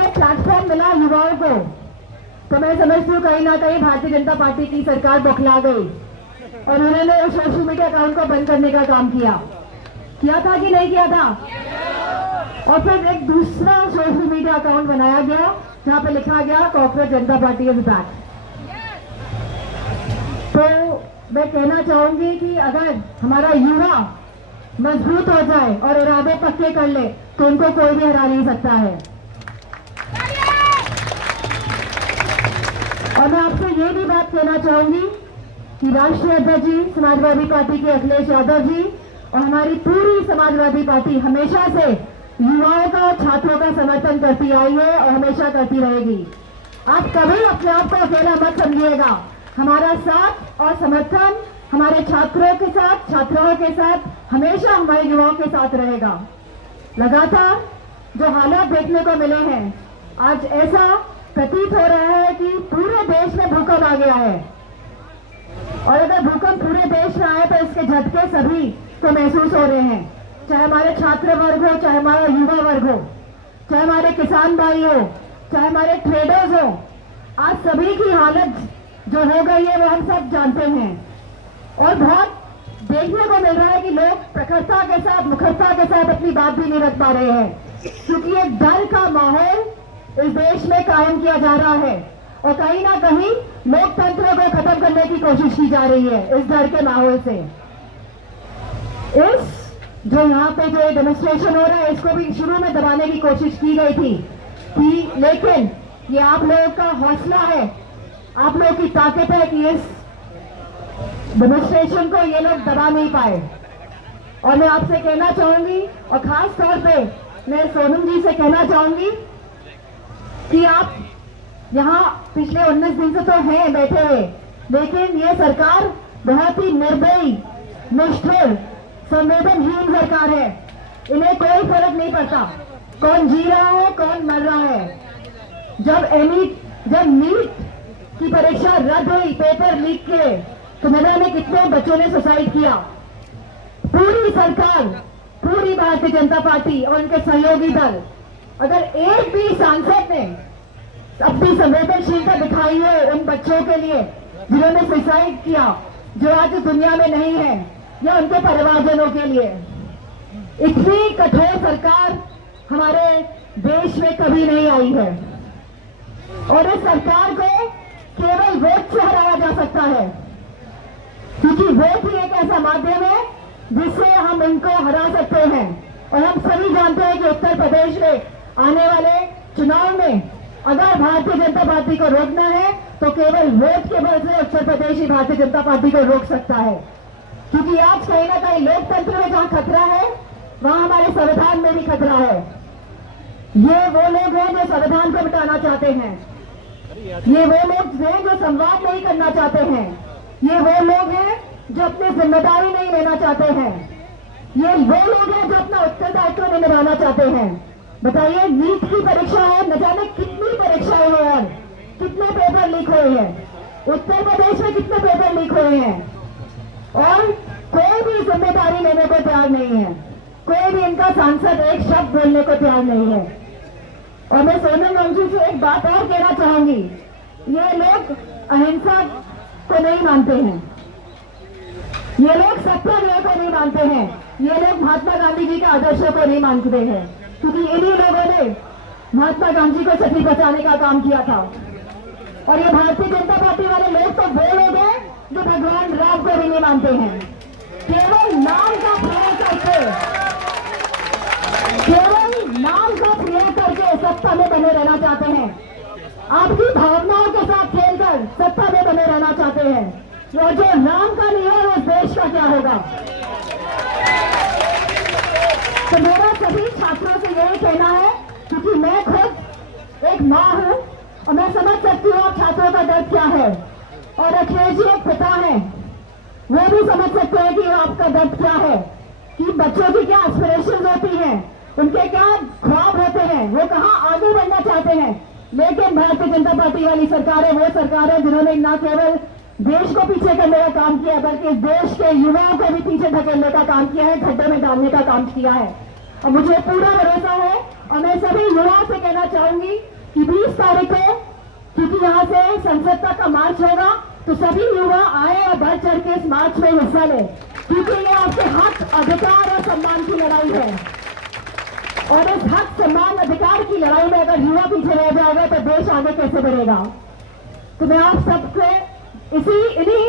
पे प्लेटफॉर्म मिला युवाओं को, तो मैं समझती हूँ कहीं ना कहीं भारतीय जनता पार्टी की सरकार बौखला गई और उन्होंने सोशल मीडिया अकाउंट को बंद करने का काम किया था कि नहीं किया था? और फिर एक दूसरा सोशल मीडिया अकाउंट बनाया गया जहां पे लिखा गया cockroach Janata party is back. तो मैं कहना चाहूंगी कि अगर हमारा युवा मजबूत हो जाए और इरादे पक्के कर ले तो उनको कोई भी हरा नहीं सकता है। और मैं आपसे ये भी बात कहना चाहूंगी कि राष्ट्रीय अध्यक्ष जी समाजवादी पार्टी के अखिलेश यादव जी और हमारी पूरी समाजवादी पार्टी हमेशा से युवाओं का और छात्रों का समर्थन करती आई है और हमेशा करती रहेगी। आप कभी अपने आप को अकेला मत समझिएगा। हमारा साथ और समर्थन हमारे छात्रों के साथ, छात्राओं के साथ हमेशा हमारे युवाओं के साथ रहेगा। लगातार जो हालात देखने को मिले हैं, आज ऐसा प्रतीत हो रहा है कि पूरे देश में भूकंप आ गया है और अगर भूकंप पूरे देश में आए तो इसके झटके सभी को महसूस हो रहे हैं, चाहे हमारे छात्र वर्ग हो, चाहे हमारा युवा वर्ग हो, चाहे हमारे किसान भाई हो, चाहे हमारे ट्रेडर्स हो। आज सभी की हालत जो हो गई है वो हम सब जानते हैं और बहुत देखने को मिल रहा है कि लोग प्रखरता के साथ, मुखरता के साथ अपनी बात भी नहीं रख पा रहे हैं क्योंकि एक डर का माहौल इस देश में कायम किया जा रहा है और कहीं ना कहीं लोकतंत्र को खत्म करने की कोशिश की जा रही है इस डर के माहौल से। इस जो यहाँ पे जो डेमोन्स्ट्रेशन हो रहा है इसको भी शुरू में दबाने की कोशिश की गई थी कि लेकिन ये आप लोगों का हौसला है, आप लोगों की ताकत है कि इस डेमोन्स्ट्रेशन को ये लोग दबा नहीं पाए। और मैं आपसे कहना चाहूंगी और खास तौर पे मैं सोनम जी से कहना चाहूंगी कि आप यहाँ पिछले 19 दिन से तो हैं बैठे हुए, लेकिन ये सरकार बहुत ही निर्दयी, निष्ठुर, संवेदनहीन सरकार है। इन्हें कोई फर्क नहीं पड़ता कौन जी रहा है, कौन मर रहा है। जब नीट की परीक्षा रद्द हुई, पेपर लीक के, तो न जाने कितने बच्चों ने सुसाइड किया। पूरी सरकार, पूरी भारतीय जनता पार्टी और उनके सहयोगी दल, अगर एक भी सांसद ने अपनी संवेदनशीलता दिखाई है उन बच्चों के लिए जिन्होंने सुसाइड किया, जो आज दुनिया में नहीं है, या उनके परिवारजनों के लिए, इतनी कठोर सरकार हमारे देश में कभी नहीं आई है। और इस सरकार को केवल वोट से हराया जा सकता है क्योंकि वोट ही एक ऐसा माध्यम है जिससे हम इनको हरा सकते हैं। और हम सभी जानते हैं कि उत्तर प्रदेश में आने वाले चुनाव में अगर भारतीय जनता पार्टी को रोकना है तो केवल वोट के बल से उत्तर प्रदेश ही भारतीय जनता पार्टी को रोक सकता है क्योंकि आज कहीं ना कहीं लोकतंत्र में जहां खतरा है वहां हमारे संविधान में भी खतरा है। ये वो लोग हैं जो संविधान को मिटाना चाहते हैं, ये वो लोग हैं जो संवाद नहीं करना चाहते हैं, ये वो लोग हैं जो अपनी जिम्मेदारी नहीं लेना चाहते हैं, ये वो लोग हैं जो अपना उत्तरदायित्व नहीं निभाना चाहते हैं। बताइए, नीट की परीक्षा है, न जाने कितनी परीक्षाएं हैं और कितने पेपर लीक हुए हैं, उत्तर प्रदेश में कितने पेपर लीक हुए हैं और कोई भी जिम्मेदारी लेने को तैयार नहीं है, कोई भी इनका सांसद एक शब्द बोलने को तैयार नहीं है। और मैं सोनम वंशी से एक बात और कहना चाहूंगी, ये लोग अहिंसा को नहीं मानते हैं, ये लोग सत्याग्रह को नहीं मानते हैं, ये लोग महात्मा गांधी जी के आदर्शों को नहीं मानते हैं क्योंकि इन्हीं लोगों ने महात्मा गांधी को सती बचाने का काम किया था। और ये भारतीय जनता पार्टी वाले लोग तो वो लोग हैं जो भगवान राम को भी नहीं मानते हैं, केवल नाम का प्रयोग करके, केवल नाम का प्रयोग करके सत्ता में बने रहना चाहते हैं, आपकी भावनाओं के साथ खेलकर सत्ता में बने रहना चाहते हैं। वो जो नाम का नहीं है वो देश का क्या होगा। तो मेरा सभी छात्रों से यही कहना है क्योंकि मैं खुद एक माँ हूँ और मैं समझ सकती हूँ आप छात्रों का दर्द क्या है, और अखिलेश जी एक पिता है, वो भी समझ सकते हैं कि आपका दर्द क्या है, कि बच्चों की क्या एस्पिरेशंस होती हैं, उनके क्या ख्वाब होते हैं, वो कहाँ आगे बढ़ना चाहते हैं। लेकिन भारतीय जनता पार्टी वाली सरकार है वो सरकार है जिन्होंने न केवल देश को पीछे करने का काम किया बल्कि इस देश के युवाओं को भी पीछे धकेलने का काम किया है, गड्ढे में डालने का काम किया है। और मुझे पूरा भरोसा है और मैं सभी युवाओं से कहना चाहूंगी कि 20 तारीख को, क्योंकि यहाँ से संसद तक का मार्च होगा, तो सभी युवा आए और बढ़ चढ़ के इस मार्च में हिस्सा लें, क्योंकि ये आपके हक, अधिकार और सम्मान की लड़ाई है। और इस हक, सम्मान, अधिकार की लड़ाई में अगर युवा पीछे रह जाएगा तो देश आगे कैसे बढ़ेगा। तो मैं आप सबसे इन्हीं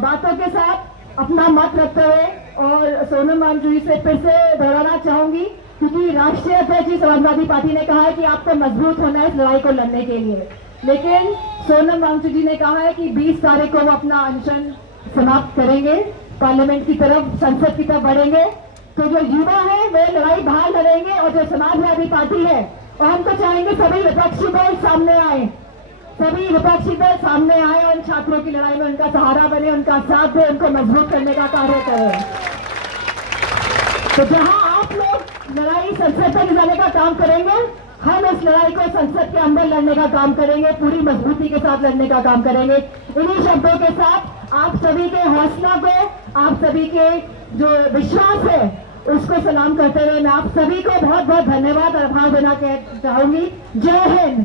बातों के साथ अपना मत रखते हुए और सोनम वांगचुक से फिर से दोहराना चाहूंगी, क्योंकि राष्ट्रीय अध्यक्ष जी समाजवादी पार्टी ने कहा है कि आपको मजबूत होना है इस लड़ाई को लड़ने के लिए, लेकिन सोनम वांगचुक जी ने कहा है कि 20 तारीख को वो अपना अनशन समाप्त करेंगे, पार्लियामेंट की तरफ, संसद की तरफ बढ़ेंगे। तो जो युवा है वे लड़ाई बाहर लड़ेंगे और जो समाजवादी पार्टी है, और हम तो चाहेंगे सभी विपक्षी दल सामने आए, सभी विपक्षी दल सामने आए और छात्रों की लड़ाई में उनका सहारा बने, उनका साथ दे, उनको मजबूत करने का कार्य करें। तो जहां आप लोग लड़ाई संसद तक जाने का काम करेंगे, हम इस लड़ाई को संसद के अंदर लड़ने का काम करेंगे, पूरी मजबूती के साथ लड़ने का काम करेंगे। इन्हीं शब्दों के साथ आप सभी के हौसला को, आप सभी के जो विश्वास है उसको सलाम करते हुए मैं आप सभी को बहुत बहुत धन्यवाद और आभार देना चाहूंगी। जय हिंद।